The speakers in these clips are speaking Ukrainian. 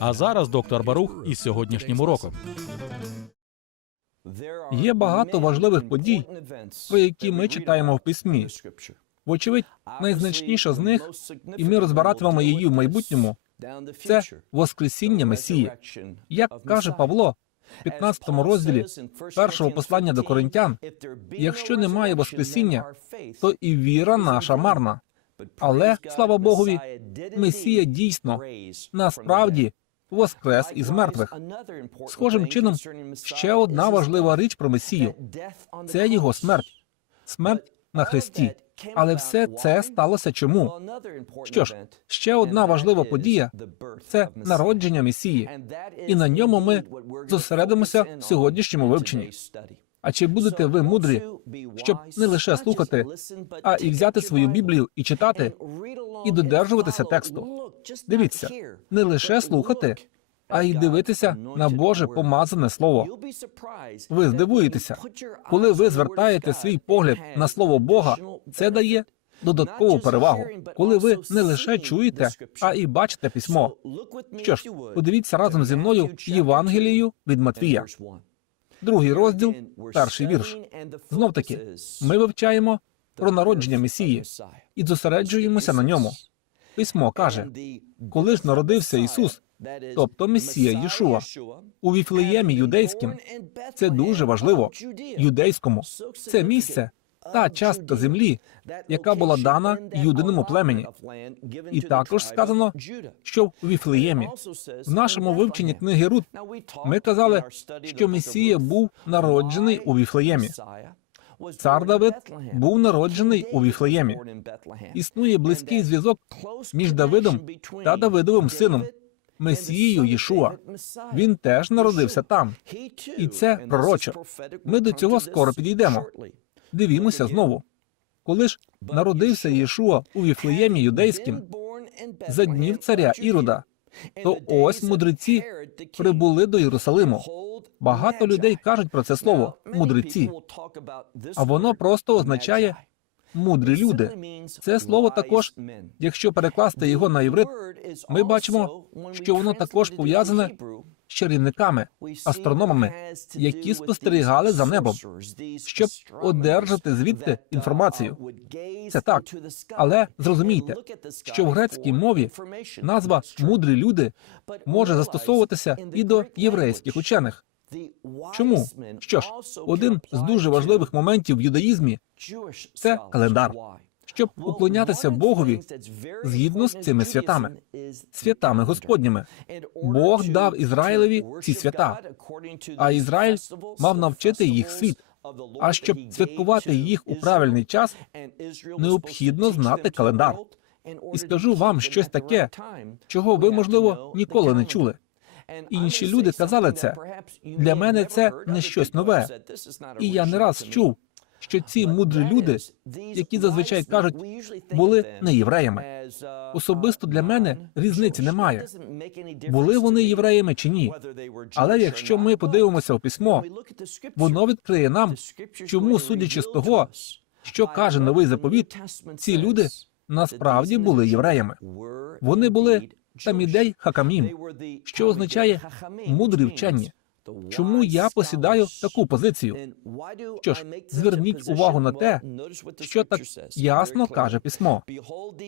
А зараз доктор Барух із сьогоднішнім уроком. Є багато важливих подій, про які ми читаємо в письмі. Вочевидь, найзначніша з них, і ми розбиратимемо її в майбутньому, це Воскресіння Месії. Як каже Павло в 15 розділі першого послання до коринтян, якщо немає Воскресіння, то і віра наша марна. Але, слава Богові, Месія дійсно насправді воскрес із мертвих. Схожим чином, ще одна важлива річ про Месію це його смерть, смерть на хресті. Але все це сталося чому? Що ж, ще одна важлива подія це народження Месії, і на ньому ми зосередимося в сьогоднішньому вивченні. А чи будете ви мудрі, щоб не лише слухати, а і взяти свою Біблію і читати, і додержуватися тексту? Дивіться, не лише слухати, а й дивитися на Боже помазане слово. Ви здивуєтеся, коли ви звертаєте свій погляд на слово Бога, це дає додаткову перевагу, коли ви не лише чуєте, а і бачите письмо. Що ж, подивіться разом зі мною Євангелію від Матвія, другий розділ, перший вірш. Знов таки, ми вивчаємо про народження Месії і зосереджуємося на ньому. Письмо каже, коли ж народився Ісус, тобто Месія Єшуа, у Віфлеємі юдейським, це дуже важливо. Юдейському це місце, та частка землі, яка була дана юдиному племені. І також сказано, що в Віфлеємі. В нашому вивченні книги Рут ми казали, що Месія був народжений у Віфлеємі. Цар Давид був народжений у Віфлеємі. Існує близький зв'язок між Давидом та Давидовим сином, Месією Єшуа. Він теж народився там. І це пророче. Ми до цього скоро підійдемо. Дивімося знову. Коли ж народився Єшуа у Віфлеємі юдейським за днів царя Ірода, то ось мудреці прибули до Єрусалиму. Багато людей кажуть про це слово мудреці, а воно просто означає мудрі люди. Це слово також, якщо перекласти його на іврит, ми бачимо, що воно також пов'язане з чарівниками, астрономами, які спостерігали за небом, щоб одержати звідти інформацію. Це так, але зрозумійте, що в грецькій мові назва мудрі люди може застосовуватися і до єврейських учених. Чому? Що ж, один з дуже важливих моментів в юдаїзмі це календар. Щоб уклонятися Богові згідно з цими святами, святами Господніми. Бог дав Ізраїлеві ці свята, а Ізраїль мав навчити їх світ. А щоб святкувати їх у правильний час, необхідно знати календар. І скажу вам щось таке, чого ви, можливо, ніколи не чули. Інші люди казали це. Для мене це не щось нове. І я не раз чув, що ці мудрі люди, які зазвичай кажуть, були не євреями. Особисто для мене різниці немає. Були вони євреями чи ні. Але якщо ми подивимося у письмо, воно відкриє нам, чому, судячи з того, що каже новий заповіт, ці люди насправді були євреями. Вони були тамідей хакамім, що означає мудрі вчені. Чому я посідаю таку позицію? Що ж, зверніть увагу на те, що так ясно каже письмо.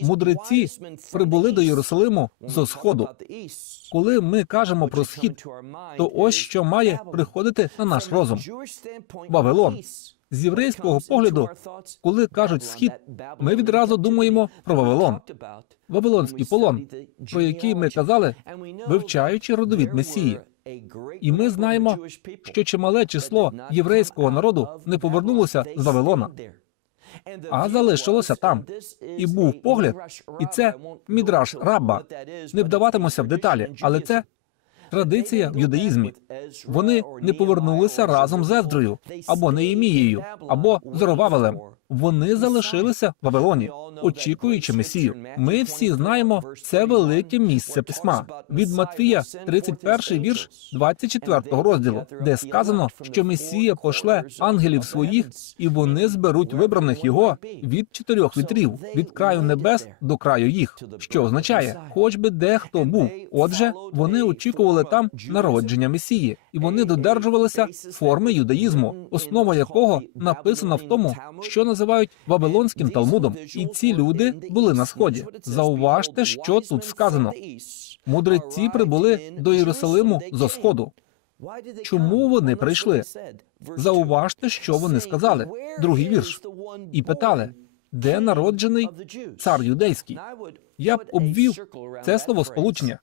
Мудреці прибули до Єрусалиму зо сходу. Коли ми кажемо про схід, то ось що має приходити на наш розум. Вавилон. З єврейського погляду, коли кажуть схід, ми відразу думаємо про Вавилон. Вавилонський полон, про який ми казали, вивчаючи родовід Месії. І ми знаємо, що чимале число єврейського народу не повернулося з Вавилона. а залишилося там. І був погляд, і це мідраш Рабба. Не вдаватимуся в деталі, але це традиція в юдаїзмі. Вони не повернулися разом з Ездрою, або Неємією, або Зоровавелем. Вони залишилися в Вавилоні, очікуючи Месію. Ми всі знаємо це велике місце письма від Матвія, 31 вірш 24 розділу, де сказано, що Месія пошле ангелів своїх, і вони зберуть вибраних його від чотирьох вітрів, від краю небес до краю їх. Що означає, хоч би де хто був. Отже, вони очікували там народження Месії, і вони додержувалися форми юдаїзму, основа якого написана в тому, що називають Вавилонським Талмудом. І ці люди були на сході. Зауважте, що тут сказано. Мудреці прибули до Єрусалиму зо сходу. Чому вони прийшли? Зауважте, що вони сказали. Другий вірш. І питали, де народжений цар юдейський. Я б обвів це словосполучення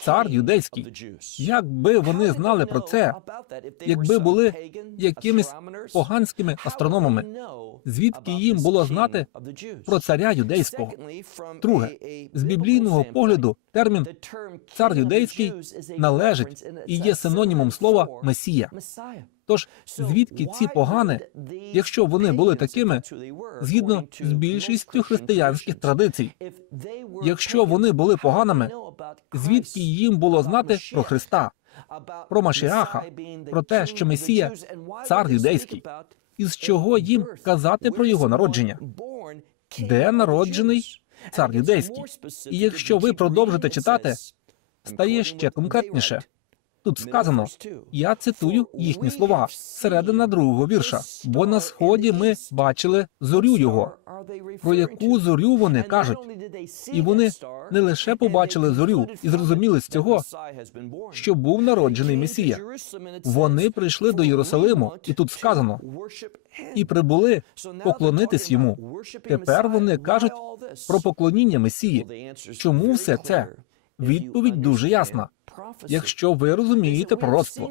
цар юдейський. Якби вони знали про це, якби були якимись поганськими астрономами, звідки їм було знати про царя юдейського? Друге, з біблійного погляду термін цар юдейський належить і є синонімом слова Месія. Тож звідки ці погани, якщо вони були такими, згідно з більшістю християнських традицій, якщо вони були поганими, звідки їм було знати про Христа, про Машіаха, про те, що Месія цар юдейський, із чого їм казати про його народження? де народжений цар юдейський? І якщо ви продовжите читати, стає ще конкретніше. Тут сказано, я цитую їхні слова, середина другого вірша. Бо на сході ми бачили зорю його. Про яку зорю вони кажуть? І вони не лише побачили зорю і зрозуміли з цього, що був народжений Месія. Вони прийшли до Єрусалиму, і тут сказано, і прибули поклонитись йому. Тепер вони кажуть про поклоніння Месії. Чому все це? Відповідь дуже ясна. Якщо ви розумієте пророцтво,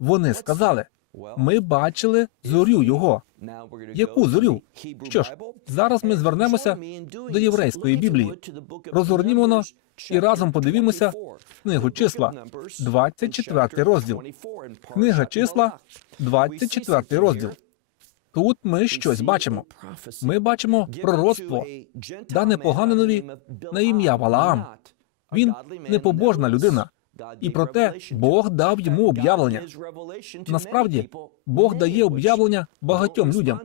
вони сказали: ми бачили зорю його. Яку зорю? Що ж, зараз ми звернемося до єврейської Біблії. Розгорнімо і разом подивімося книгу числа, 24 розділ. Книга числа, 24 розділ. Тут ми щось бачимо. Ми бачимо пророцтво, дане поганенові на ім'я Валаам. Він непобожна людина, і проте Бог дав йому об'явлення. Насправді, Бог дає об'явлення багатьом людям,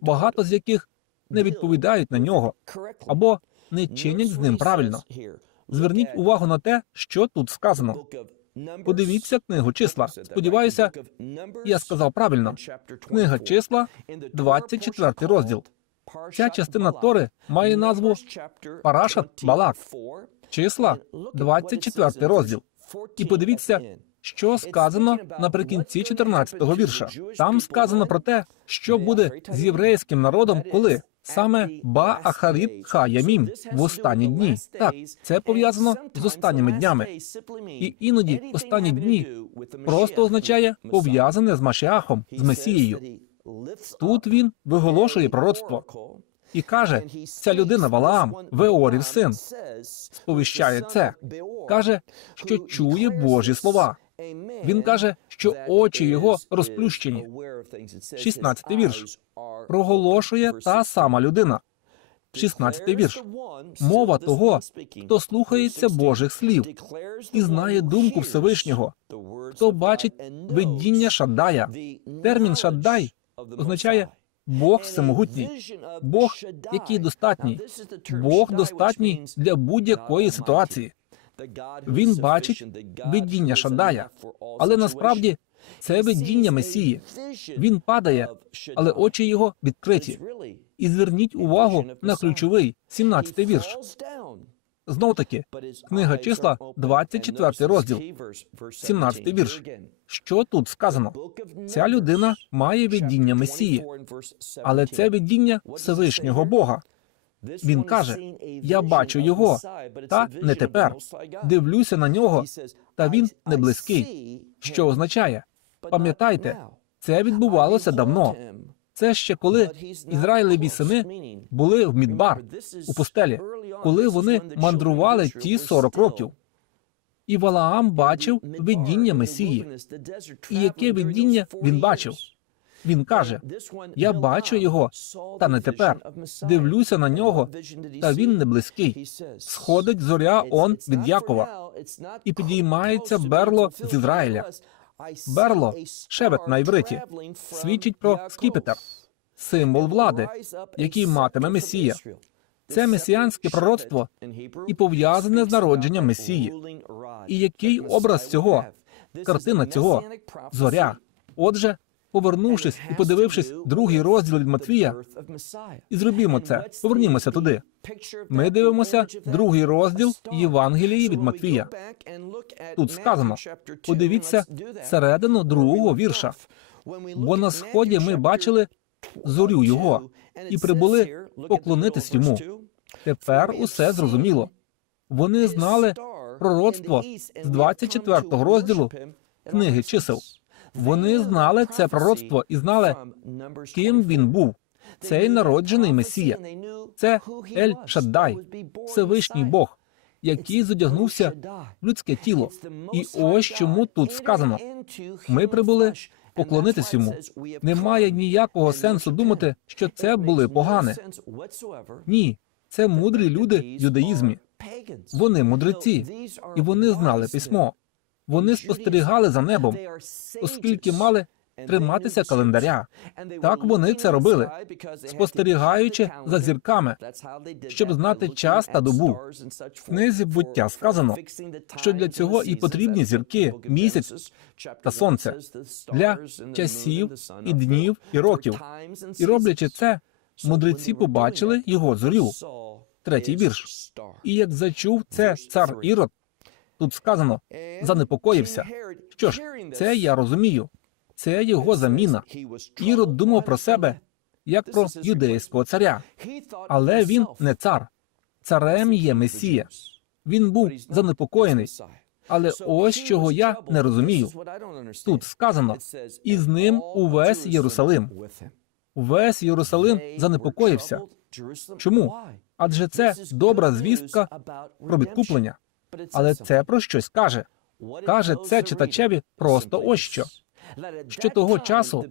багато з яких не відповідають на нього або не чинять з ним правильно. Зверніть увагу на те, що тут сказано. Подивіться книгу числа. Сподіваюся, я сказав правильно. Книга числа, 24 розділ. Ця частина Тори має назву Парашат Балак. Числа, 24 розділ. І подивіться, що сказано наприкінці 14-го вірша. Там сказано про те, що буде з єврейським народом, коли саме Ба Ахаріт Ха в останні дні. Так, це пов'язано з останніми днями. І іноді останні дні просто означає пов'язане з Машіахом, з Месією. Тут він виголошує пророцтво і каже: ця людина Валаам, Веорів син, сповіщає це. Каже, що чує Божі слова. Він каже, що очі його розплющені. 16-й вірш. Проголошує та сама людина. 16-й вірш. Мова того, хто слухається Божих слів і знає думку Всевишнього, хто бачить видіння Шаддая. Термін Шаддай означає Бог всемогутній, Бог, який достатній, Бог достатній для будь-якої ситуації. Він бачить видіння Шаддая, але насправді це видіння Месії. Він падає, але очі його відкриті. І зверніть увагу на ключовий 17-й вірш. Знов таки, книга числа, 24 розділ, 17 вірш. Що тут сказано? Ця людина має видіння Месії, але це видіння Всевишнього Бога. Він каже: Я бачу його, та не тепер. Дивлюся на нього, та він не близький. Що означає? Пам'ятайте, це відбувалося давно. Це ще коли Ізраїлеві сини були в Мідбар у пустелі, коли вони мандрували ті 40 років. І Валаам бачив видіння Месії. І яке видіння він бачив? Він каже: Я бачу його, та не тепер. Дивлюся на нього, та він не близький. Сходить зоря он від Якова, і підіймається берло з Ізраїля. Берло, шевет на івриті, свідчить про скіпетр, символ влади, який матиме Месія. Це месіанське пророцтво і пов'язане з народженням Месії. І який образ цього? Картина цього зоря. Отже, повернувшись і подивившись другий розділ від Матвія, і зробімо це. Повернімося туди. Ми дивимося другий розділ Євангелії від Матвія. Тут сказано, подивіться середину другого вірша. Бо на сході ми бачили зорю його і прибули поклонитись йому. Тепер усе зрозуміло. Вони знали пророцтво з 24 розділу книги чисел. Вони знали це пророцтво і знали, ким він був. Цей народжений Месія. Це Ель Шаддай, Всевишній Бог, який зодягнувся в людське тіло. І ось чому тут сказано: ми прибули поклонитись йому. Немає ніякого сенсу думати, що це були погане. Ні, це мудрі люди в юдаїзмі. Вони мудреці, і вони знали письмо. Вони спостерігали за небом, оскільки мали триматися календаря. Так вони це робили, спостерігаючи за зірками, щоб знати час та добу. В книзі буття сказано, що для цього і потрібні зірки, місяць та сонце для часів і днів і років. І роблячи це, мудреці побачили його зорю. Третій вірш. І як зачув це цар Ірод, тут сказано, занепокоївся. Що ж, це я розумію. Це його заміна. Ірод думав про себе як про юдейського царя, але він не цар. Царем є Месія. Він був занепокоєний. Але ось чого я не розумію. Тут сказано, і з ним увесь Єрусалим. Увесь Єрусалим занепокоївся. Чому? Адже це добра звістка про відкуплення. Але це про щось каже. Каже це читачеві просто ось що. Що того часу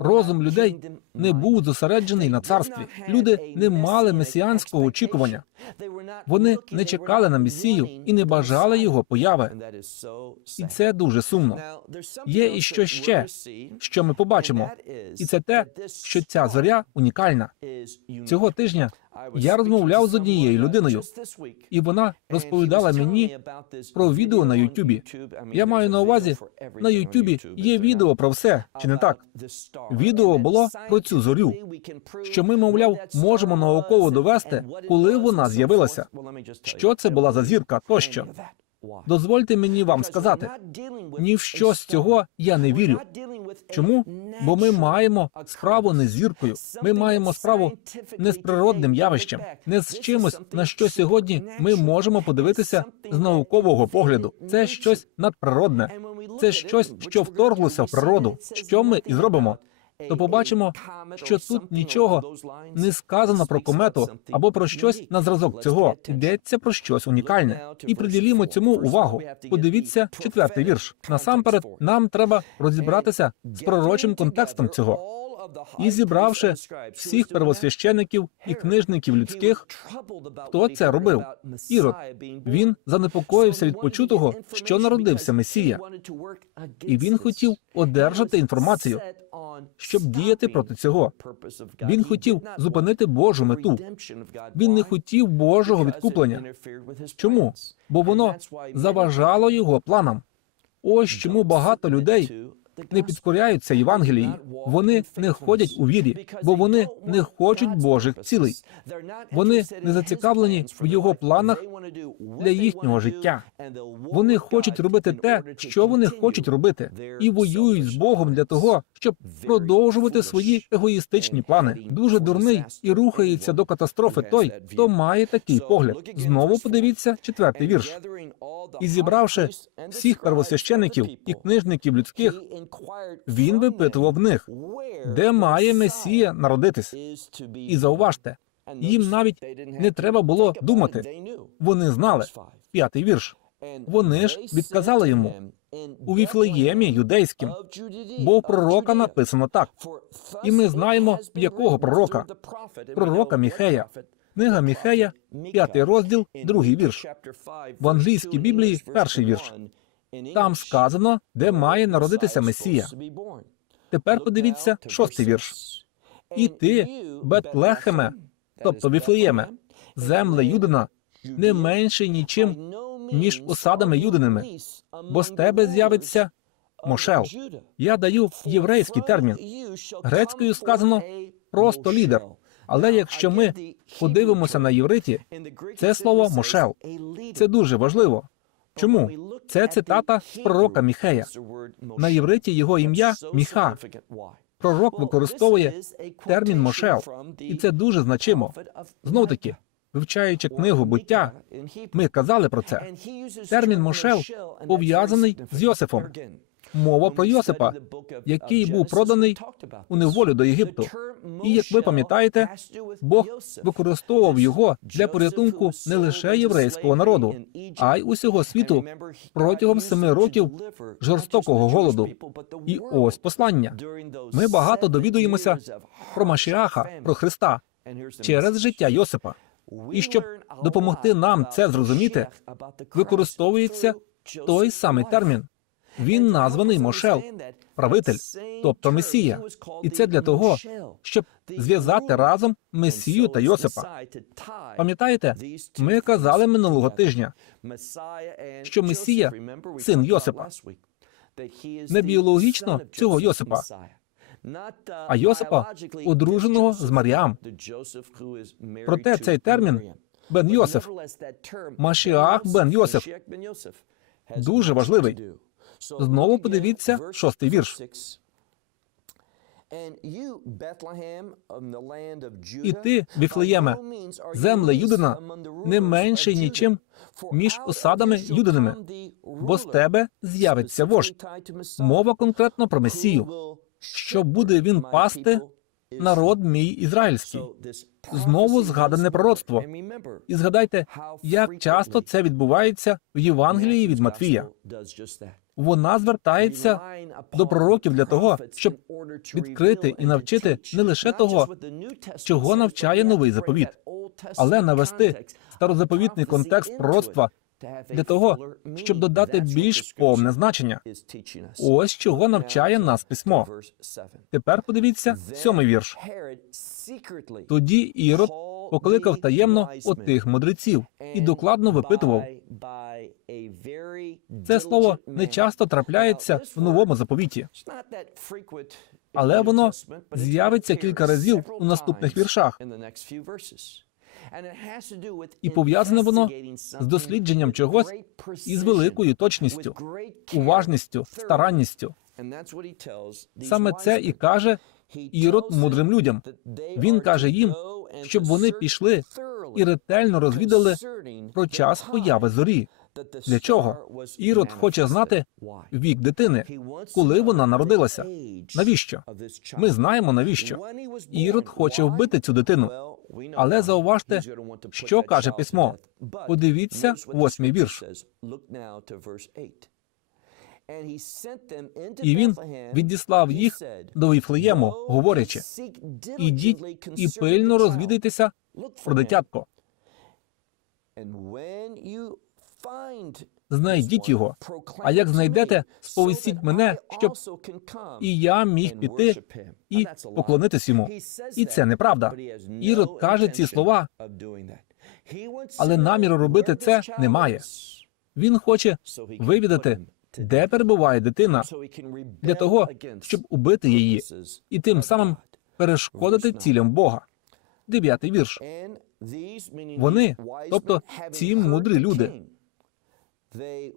розум людей не був зосереджений на царстві. Люди не мали месіанського очікування. Вони не чекали на Месію і не бажали його появи. І це дуже сумно. Є і що ще, що ми побачимо, і це те, що ця зоря унікальна. Цього тижня я розмовляв з однією людиною, і вона розповідала мені про відео на Ютубі. Я маю на увазі, на Ютубі є відео про все, чи не так? Відео було про цю зорю, що ми, мовляв, можемо науково довести, коли вона з'явилася. Що це була за зірка тощо. Дозвольте мені вам сказати, ні в що з цього я не вірю. Чому? Бо ми маємо справу не зіркою. Ми маємо справу не з природним явищем, не з чимось, на що сьогодні ми можемо подивитися з наукового погляду. Це щось надприродне, це щось, що вторглося в природу. Що ми і зробимо? То побачимо, що тут нічого не сказано про комету або про щось на зразок цього. Йдеться про щось унікальне. І приділімо цьому увагу. Подивіться четвертий вірш. Насамперед, нам треба розібратися з пророчим контекстом цього. І зібравши всіх первосвящеників і книжників людських, хто це робив? Ірод. Він занепокоївся від почутого, що народився Месія, і він хотів одержати інформацію, щоб діяти проти цього. Він хотів зупинити Божу мету. Він не хотів Божого відкуплення. Чому? Бо воно заважало його планам. Ось чому багато людей не підкоряються Євангелії. Вони не ходять у вірі, бо вони не хочуть Божих цілей. Вони не зацікавлені в його планах для їхнього життя. Вони хочуть робити те, що вони хочуть робити, і воюють з Богом для того, щоб продовжувати свої егоїстичні плани. Дуже дурний і рухається до катастрофи той, хто має такий погляд. Знову подивіться четвертий вірш. І зібравши всіх первосвящеників і книжників людських, він випитував в них, де має Месія народитись. І зауважте, їм навіть не треба було думати. Вони знали. П'ятий вірш. Вони ж відказали йому у Віфлеємі юдейським, бо в пророка написано так. І ми знаємо, якого пророка. Пророка Міхея. Книга Міхея, п'ятий розділ, другий вірш. В англійській Біблії перший вірш. Там сказано, де має народитися Месія. Тепер подивіться шостий вірш. І ти, Бетлехеме, тобто Віфлеєме, земле Юдина, не менше нічим, між осадами юдиними, бо з тебе з'явиться Мошел. Я даю єврейський термін. Грецькою сказано просто лідер. Але якщо ми подивимося на євриті, це слово Мошел. Це дуже важливо. Чому? Це цитата з пророка Міхея. На євриті його ім'я Міха. Пророк використовує термін Мошел, і це дуже значимо. Знов таки, вивчаючи книгу буття, ми казали про це. Термін Мошел пов'язаний з Йосифом. Мова про Йосипа, який був проданий у неволю до Єгипту. І як ви пам'ятаєте, Бог використовував його для порятунку не лише єврейського народу, а й усього світу протягом семи років жорстокого голоду. І ось послання. Ми багато довідуємося про Машіаха, про Христа через життя Йосипа. І щоб допомогти нам це зрозуміти, використовується той самий термін. Він названий Мошел, правитель, тобто Месія. І це для того, щоб зв'язати разом Месію та Йосипа. Пам'ятаєте, ми казали минулого тижня, що Месія син Йосипа. не біологічно цього Йосипа, а Йосипа, одруженого з Маріам. Проте цей термін Бен Йосиф, Машіах Бен Йосиф, дуже важливий. Знову подивіться шостий вірш. І ти, Віфлеєме, земле Юдина, не менше нічим між осадами Юдиними, бо з тебе з'явиться вождь. Мова конкретно про Месію, що буде він пасти народ мій ізраїльський. Знову згадане пророцтво. І згадайте, як часто це відбувається в Євангелії від Матвія. Вона звертається до пророків для того, щоб відкрити і навчити не лише того, чого навчає новий заповіт, але навести старозаповітний контекст пророцтва для того, щоб додати більш повне значення. Ось чого навчає нас письмо. Тепер подивіться сьомий вірш. Тоді Ірод покликав таємно отих мудреців і докладно випитував. Це слово не часто трапляється в новому заповіті, але воно з'явиться кілька разів у наступних віршах. І пов'язане воно з дослідженням чогось із великою точністю, уважністю, старанністю. Саме це і каже Ірод мудрим людям. Він каже їм, щоб вони пішли і ретельно розвідали про час появи зорі. Для чого? Ірод хоче знати вік дитини, коли вона народилася. Навіщо? Ми знаємо навіщо. Ірод хоче вбити цю дитину. Але зауважте, що каже письмо. Подивіться восьмий вірш. І він відіслав їх до Віфлеєму, говорячи: ідіть і пильно розвідайтеся про дитятко. Знайдіть його. А як знайдете, сповістіть мене, щоб і я міг піти і поклонитись йому. І це неправда. Ірод каже ці слова, але наміру робити це немає. Він хоче вивідати, де перебуває дитина, для того, щоб убити її і тим самим перешкодити цілям Бога. Дев'ятий вірш. Вони, тобто ці мудрі люди,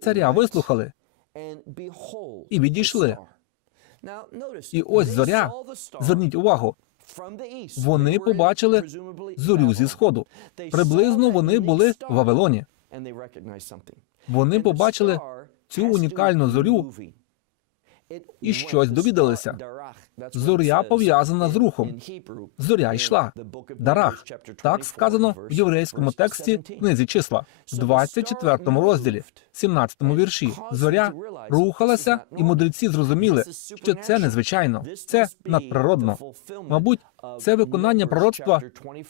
Царя вислухали і відійшли. І ось зоря, зверніть увагу, вони побачили зорю зі сходу. Приблизно вони були в Вавилоні. Вони побачили цю унікальну зорю і щось довідалися. Зоря пов'язана з рухом. Зоря йшла. Дарах. Так сказано в єврейському тексті книзі числа, в 24 розділі, 17 вірші. Зоря рухалася, і мудреці зрозуміли, що це незвичайно, це надприродно. Мабуть, це виконання пророцтва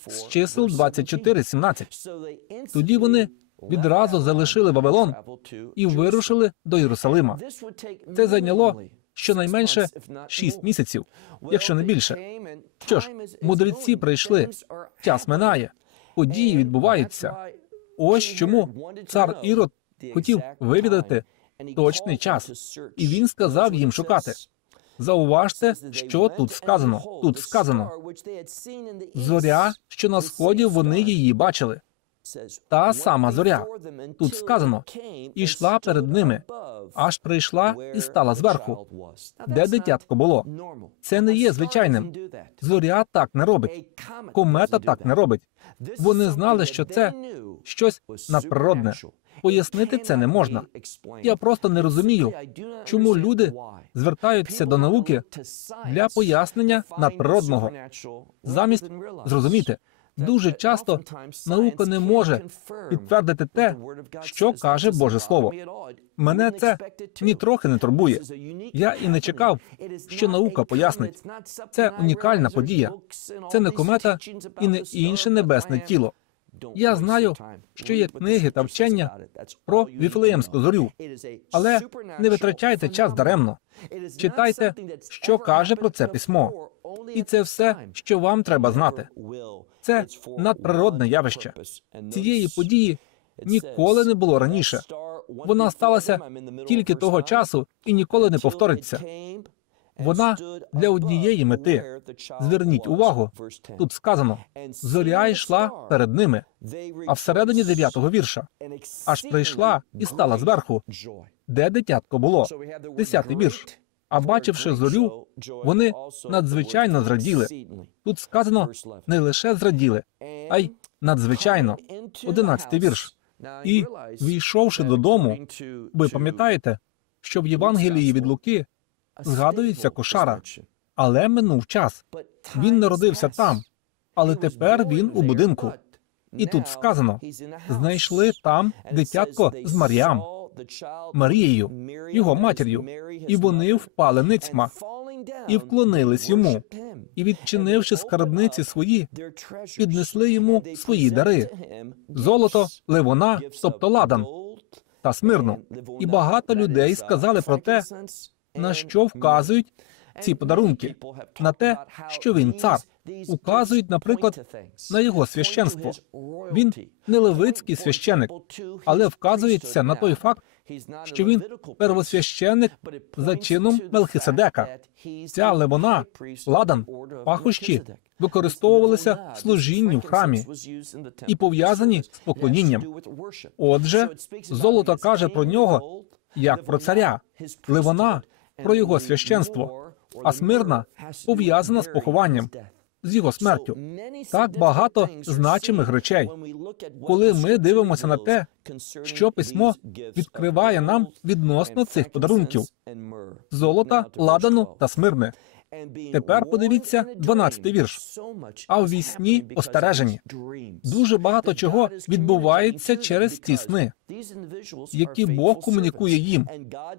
з чисел 24, 17. Тоді вони відразу залишили Вавилон і вирушили до Єрусалима. Це зайняло щонайменше шість місяців, якщо не більше. Що ж, мудреці прийшли, час минає, події відбуваються. Ось чому цар Ірод хотів вивідати точний час, і він сказав їм шукати. Зауважте, що тут сказано. Тут сказано зоря, що на сході вони її бачили. Та сама зоря. Тут сказано, ішла перед ними, аж прийшла і стала зверху. Де дитятко було? Це не є звичайним. Зоря так не робить. Комета так не робить. Вони знали, що це Щось надприродне. Пояснити це не можна. Я просто не розумію, чому люди звертаються до науки для пояснення надприродного. Замість зрозуміти, дуже часто наука не може підтвердити те, що каже Боже Слово. Мене це нітрохи не турбує. Я і не чекав, що наука пояснить. Це унікальна подія. Це не комета і не інше небесне тіло. Я знаю, що є книги та вчення про Віфлеємську зорю, але не витрачайте час даремно. Читайте, що каже про це письмо. І це все, що вам треба знати. Це надприродне явище. Цієї події ніколи не було раніше. Вона сталася тільки того часу і ніколи не повториться. Вона для однієї мети. Зверніть увагу, тут сказано зоря йшла перед ними, а всередині дев'ятого вірша аж прийшла і стала зверху, де дитятко було. Десятий вірш. А бачивши зорю, вони надзвичайно зраділи. Тут сказано не лише зраділи, а й надзвичайно. Одинадцятий вірш. І, війшовши додому, ви пам'ятаєте, що в Євангелії від Луки згадується кошара, але минув час. Він народився там, але тепер він у будинку. І тут сказано: знайшли там дитятко з Маріам, Марією, його матір'ю, і вони впали ницьма і вклонились йому, і, відчинивши скарбниці свої, піднесли йому свої дари золото, ливона, тобто ладан та смирну. І багато людей сказали про те, на що вказують ці подарунки, на те, що він цар, указують, наприклад, на його священство. Він не левицький священик, але вказується на той факт, що він первосвященник за чином Мелхиседека. Ця левона, ладан, пахощі використовувалися в служінні в храмі і пов'язані з поклонінням. Отже, золото каже про нього як про царя, ливона про його священство, а смирна пов'язана з похованням, з його смертю. Так багато значимих речей. Коли ми дивимося на те, що письмо відкриває нам відносно цих подарунків золота, ладану та смирне. Тепер подивіться 12-й вірш. А в вісні остережені. Дуже багато чого відбувається через ці сни, які Бог комунікує їм.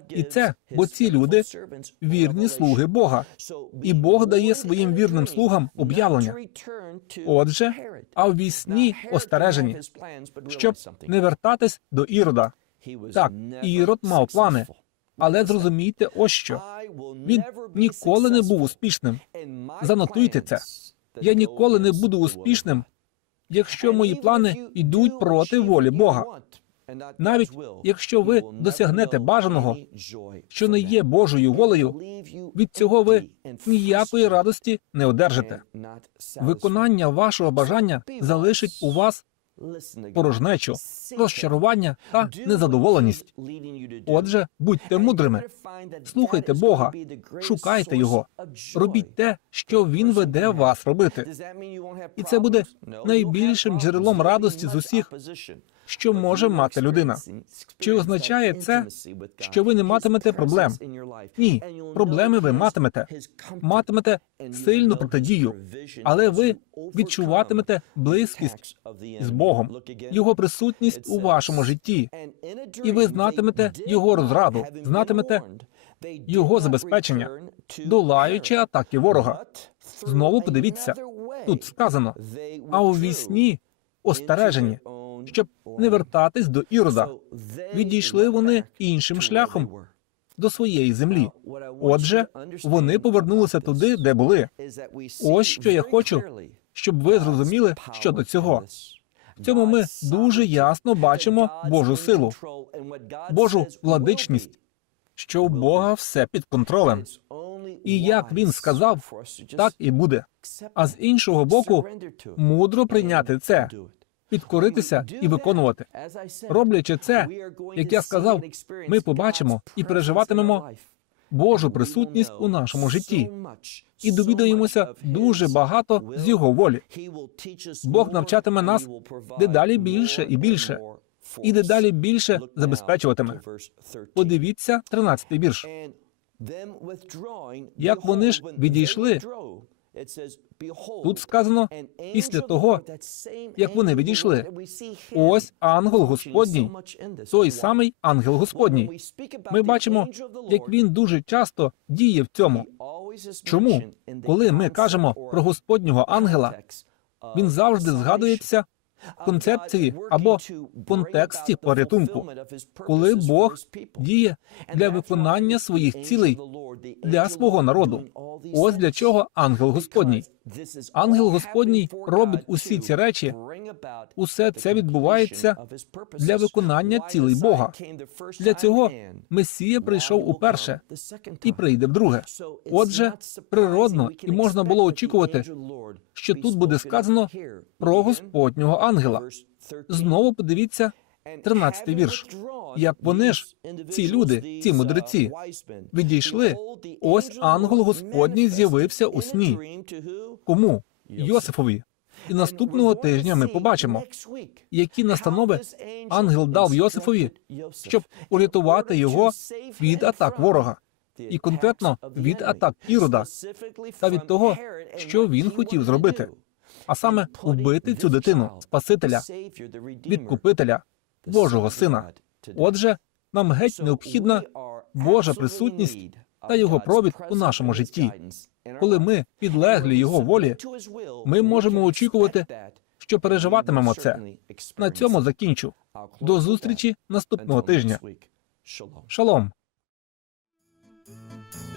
І це, бо ці люди вірні слуги Бога, і Бог дає своїм вірним слугам об'явлення. Отже, а в вісні остережені, щоб не вертатись до Ірода. Так, Ірод мав плани, але зрозумійте ось що. Він ніколи не був успішним. Занотуйте це. Я ніколи не буду успішним, якщо мої плани йдуть проти волі Бога. Навіть якщо ви досягнете бажаного, що не є Божою волею, від цього ви ніякої радості не одержите. Виконання вашого бажання залишить у вас порожнечу, розчарування та незадоволеність. Отже, будьте мудрими, слухайте Бога, шукайте його, робіть те, що він веде вас робити. І це буде найбільшим джерелом радості з усіх. Що може мати людина. Чи означає це, що ви не матимете проблем? Ні, проблеми ви матимете. Матимете сильну протидію, але ви відчуватимете близькість з Богом, Його присутність у вашому житті, і ви знатимете його розраду, знатимете його забезпечення, долаючи атаки ворога. Знову подивіться, тут сказано, а у вісні остережені, щоб не вертатись до Ірода. Відійшли вони іншим шляхом до своєї землі. Отже, вони повернулися туди, де були. Ось що я хочу, Щоб ви зрозуміли щодо цього. В цьому ми дуже ясно бачимо Божу силу, Божу владичність, що у Бога все під контролем. І як він сказав, Так і буде. А з іншого боку, мудро прийняти це, підкоритися і виконувати. Роблячи це, як я сказав, ми побачимо і переживатимемо Божу присутність у нашому житті і довідаємося дуже багато з його волі. Бог навчатиме нас дедалі більше і більше, і дедалі більше забезпечуватиме. Подивіться 13-й вірш. Як вони ж відійшли, Тут сказано після того, як вони відійшли. Ось ангел Господній, той самий ангел Господній. Ми бачимо, як він дуже часто діє в цьому. Чому, коли ми кажемо про Господнього ангела, він завжди згадується концепції або контексті порятунку, коли Бог діє для виконання своїх цілей для свого народу. Ось для чого ангел Господній. Ангел Господній робить усі ці речі. Усе це відбувається для виконання цілей Бога. Для цього Месія прийшов уперше і прийде вдруге. Отже, природно і можна було очікувати, що тут буде сказано про Господнього ангела. Знову подивіться 13-й вірш. Як вони ж, ці люди, ці мудреці, відійшли, ось ангел Господній з'явився у сні. Кому? Йосифові. І наступного тижня ми побачимо, які настанови ангел дав Йосифові, щоб урятувати його від атак ворога, і конкретно від атак Ірода та від того, що він хотів зробити, а саме вбити цю дитину, Спасителя, відкупителя, Божого сина. Отже, нам геть необхідна Божа присутність та його провід у нашому житті. Коли ми підлеглі його волі, ми можемо очікувати, що переживатимемо це. На цьому закінчу. До зустрічі наступного тижня. Шалом.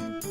Thank you.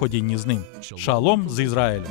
ходінні з ним. Шалом з Ізраїлем.